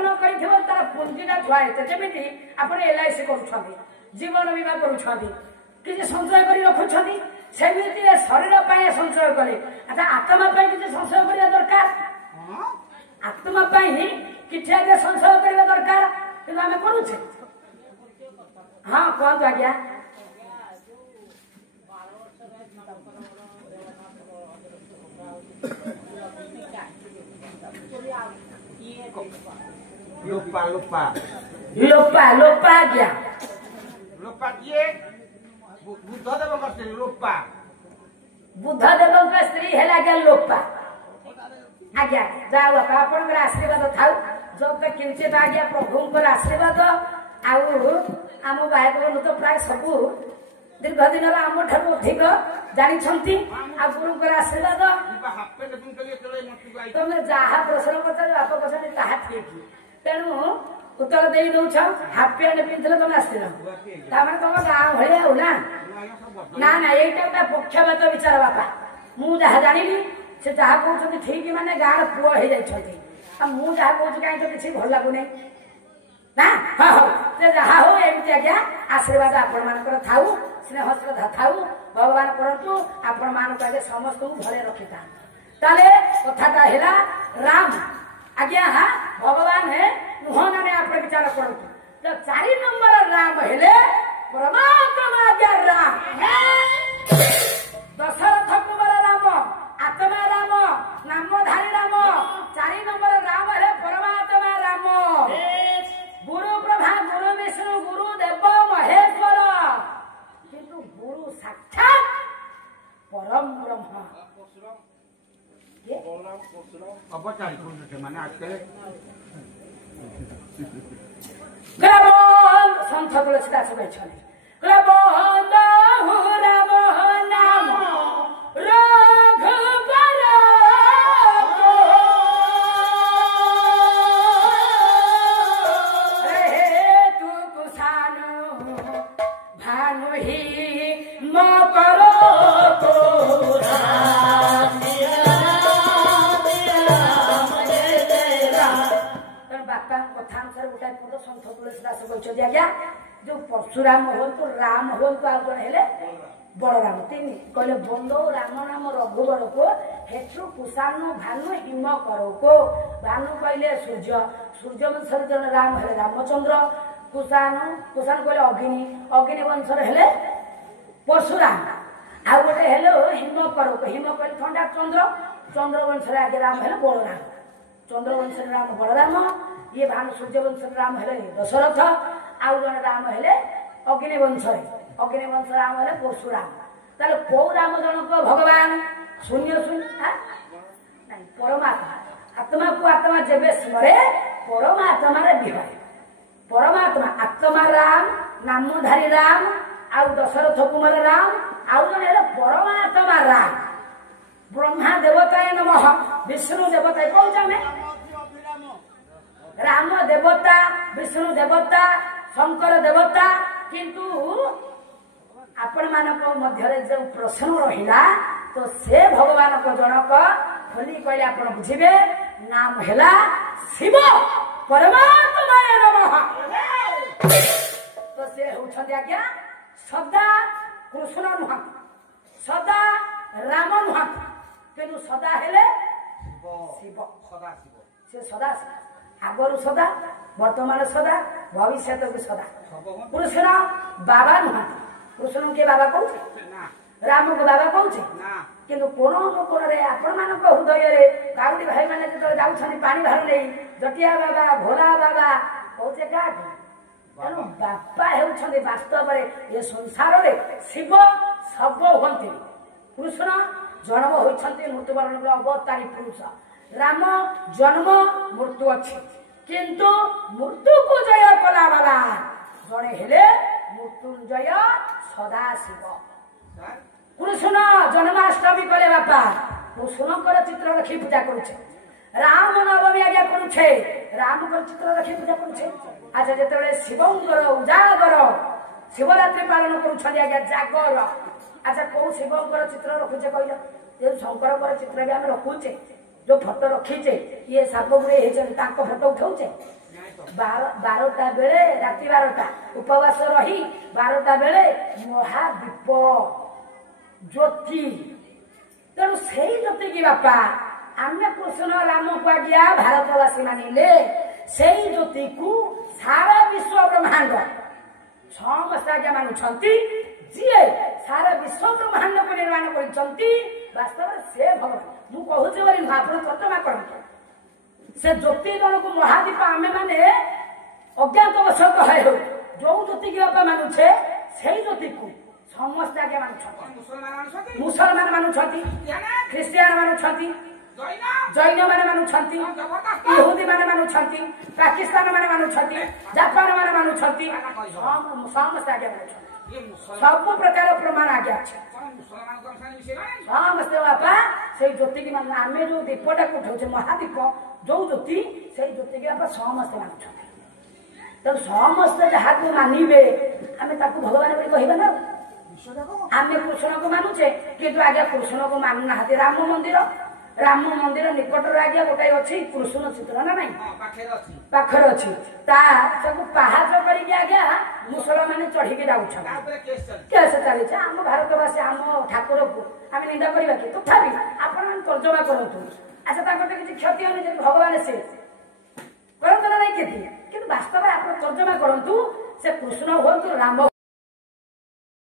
तार पुंजीटा थुआए जमी आप LIC कर जीवन बीमा कर किसी संचय कर रखुंट सेमती शरीर संचय कले अच्छा आत्मा किसी संचय करने दरकार आत्मा किसी आगे संचय करने दरकार कि आम करुचे हाँ कहतु आज्ञा लोपा लोपा लोपा लोपा आज्ञा लोपा किए बुद्धदेव स्त्री लोपा बुद्धदेव स्त्री है आज्ञा लोपा आज्ञा जाओ आप आशीर्वाद थाउ जब तक किंचित आज्ञा प्रभुंर आशीर्वाद आम भाई बहन तो प्राय सबू दीर्घ दिन आम ठार अधिक जानी गुरुंर आशीर्वाद तुम जहा प्रश्न पचार बाप पचार ताहा ठीक तेणु उत्तर दे दौछ हाफ पैंट पिंधल तुम आसर तुम गाँ भाया हो ना ना ना यहीटा पक्षपात विचार बापा मुझे जानी से जहाँ कहते ठीक माने गाँव पुओ हो जाती मुझे कहूँ कहीं तो किसी भल लगुनि ना हाँ हाँ जहाँ हो एमती आज्ञा आशीर्वाद आपण मानकर थाऊ स्नेह श्रद्धा थाऊ भगवान करतु आपण मानक आगे समस्त भले रखी था कथाटा है राम आज्ञा भगवान है नुह ना आप विचार करूँ तो 4 नंबर राम हेले परमात्मा आज्ञा राम दशरथ कुमार राम आत्मा राम नामधारी राम 4 नंबर राम है परमात्मा राम गुरु ब्रह्मा गुरु विष्णु गुरु देव महेश्वर किंतु गुरु साक्षात परम ब्रह्म संत तुलसीदास कहते संत तुलसीदास कहते आज्ञा जो परशुराम हो तो राम हो तो आज जड़े बलराम 3 कहले बंदो राम नाम रघुवर को हेतु कुशानु भानु हिम करो को भानु कहले सूर्य सूर्य वंशर जन राम है रामचंद्र कुशानु कुशानु कहले अग्नि अग्नि वंशर है परशुराम आ गोटे हेलो हिम करो को हिम कहले ठंडा चंद्र चंद्र वंशर आगे राम है बलराम चंद्र वंशर राम बलराम ये भानु सूर्य वंश राम है दशरथ आउ जन राम है अग्निवंश राम है परशुराम ताले कौ राम जनक भगवान शून्य शून्य परमात्मा आत्मा को आत्मा जब स्मरे परमात्मा विहरे परमात्मा आत्मा राम नामधारी राम आउ दशरथ कुमार राम आउ जन है परमात्मा राम ब्रह्मा देवताय नमः विष्णु देवताय कौन जाने राम देवता विष्णु देवता शंकर देवता किंतु आपण मानक मध्य जो प्रश्न रहा तो से भगवान को जनक खोली कहले आप बुझे नाम है शिव परमात्मा नमः तो से होती आज्ञा सदा कृष्ण नुह सदा राम नुह कि सदा हेले शिव सदा शिव से सदा आगर सदा वर्तमान सदा भविष्य भी सदा कृष्ण बाबा नुह कृष्ण के बाबा कौन राम को बाबा कौन किंतु कोण कोण आपण मान हृदय काउडी भाई मैंने जो जाऊँ पानी बाहर नहीं जटिया बाबा भोला बाबा कौचे क्या तेणु बापा होती वास्तव ये संसार में शिव सब हमें कृष्ण जन्म होती मृत्युवरण अवतारी पुरुष राम जन्म मृत्यु अच्छी किंतु मृत्यु को जय कला वाला जड़े हेले मृत्युंजय सदा शिव कृष्ण जन्माष्टमी कले बापा कृष्ण चित्र रखी पूजा करुचे राम नवमी आज्ञा करुचे राम चित्र रखी पूजा करुचे अच्छा जो शिवंकर उजागर शिवरात्रि पालन करुँच जागर अच्छा कौ शिवंकर चित्र रखुचे कहल जो शंकर चित्र भी आम रखुचे जो फोटो रखीचे ये साप गुड़े फोटो उठाऊचे ବାରଟା ବେଳେ ରାତି 12ଟା ଉପବାସ ରହି 12ଟା ବେଳେ ମହାଦୀପ ଜ୍ୟୋତି। ତେଣୁ ସେଇ ଜ୍ୟୋତି କି ବାପା ଆମେ କୃଷ୍ଣ ରାମକୁ ଆଜ୍ଞା ଭାରତବାସୀ ମାନିଲେ ସେଇ ଜ୍ୟୋତିକୁ ସାରା ବିଶ୍ୱ ବ୍ରହ୍ମାଣ୍ଡ ସମସ୍ତେ ଆଜ୍ଞା ମାନୁଛନ୍ତି। ଯିଏ ସାରା ବିଶ୍ୱ ବ୍ରହ୍ମାଣ୍ଡକୁ ନିର୍ମାଣ କରିଛନ୍ତି ବାସ୍ତବରେ ସେ ଭଗବାନ। ମୁଁ କହୁଛି ବୋଲି ନୁହଁ, ଆପଣ ତର୍ଜମା କରନ୍ତୁ। ସେ ଜ୍ୟୋତି ଜଣକୁ ମହାଦୀପ ଆମେ ମାନେ ଅଜ୍ଞାତ ବଶତ ହେଉ ଯୋଉ ଜ୍ୟୋତିକି ବାପା ମାନୁଛେ ସେଇ ଜ୍ୟୋତିକୁ ସମସ୍ତେ ଆଜ୍ଞା ମାନୁଛନ୍ତି। ମୁସଲମାନ ମାନୁଛନ୍ତି, ଖ୍ରୀଷ୍ଟିଆନ ମାନୁଛନ୍ତି, ଜୈନ ମାନେ ମାନୁଛନ୍ତି, ଇହୁଦୀ ମାନେ ମାନୁଛନ୍ତି, ପାକିସ୍ତାନ ମାନେ ମାନୁଛନ୍ତି, ଜାପାନ ମାନେ ମାନୁଛନ୍ତି, ସମସ୍ତେ ଆଜ୍ଞା ମାନୁଛନ୍ତି। ସବୁ ପ୍ରକାର ପ୍ରମାଣ ଆଜ୍ଞା ଅଛି। ସମସ୍ତେ ବାପା ସେଇ ଜ୍ୟୋତିକି ମାନ ଆମେ ଯୋଉ ଦୀପଟାକୁ ଉଠାଉଛେ ମହାଦୀପ ଯୋଉ ଜ୍ୟୋତି ସେଇ ଜ୍ୟୋତିକି ବାପା ସମସ୍ତେ ମାନୁଛନ୍ତି। ତେଣୁ ସମସ୍ତେ ଯାହାକୁ ମାନିବେ ଆମେ ତାକୁ ଭଗବାନ ବୋଲି କହିବା ନା। ଆମେ କୃଷ୍ଣକୁ ମାନୁଛେ କିନ୍ତୁ ଆଜ୍ଞା କୃଷ୍ଣକୁ ମାନୁନାହାନ୍ତି। ରାମ ମନ୍ଦିର ନିକଟରେ ଆଜ୍ଞା ଗୋଟାଏ ଅଛି କୃଷ୍ଣ ଚିତ୍ର ନା ନାଇଁ, ପାଖରେ ଅଛି। ତାକୁ ପାହାଚ କରିକି ଆଜ୍ଞା ମୁସଲମାନ ଚଢିକି ଯାଉଛନ୍ତି। କେସ ଚାଲିଛି ଆମ ଭାରତବାସୀ ଆମ ଠାକୁରକୁ ଆମେ ନିନ୍ଦା କରିବା କି? ତଥାପି ଆପଣ ତର୍ଜମା କରନ୍ତୁ। ଆଚ୍ଛା ତାଙ୍କର କିଛି କ୍ଷତି ହଉନି ଯଦି ଭଗବାନ ସେ କରନ୍ତୁ ନା ନାଇଁ କ୍ଷତି, କିନ୍ତୁ ବାସ୍ତବରେ ଆପଣ ତର୍ଜମା କରନ୍ତୁ ସେ କୃଷ୍ଣ ହୁଅନ୍ତୁ ରାମ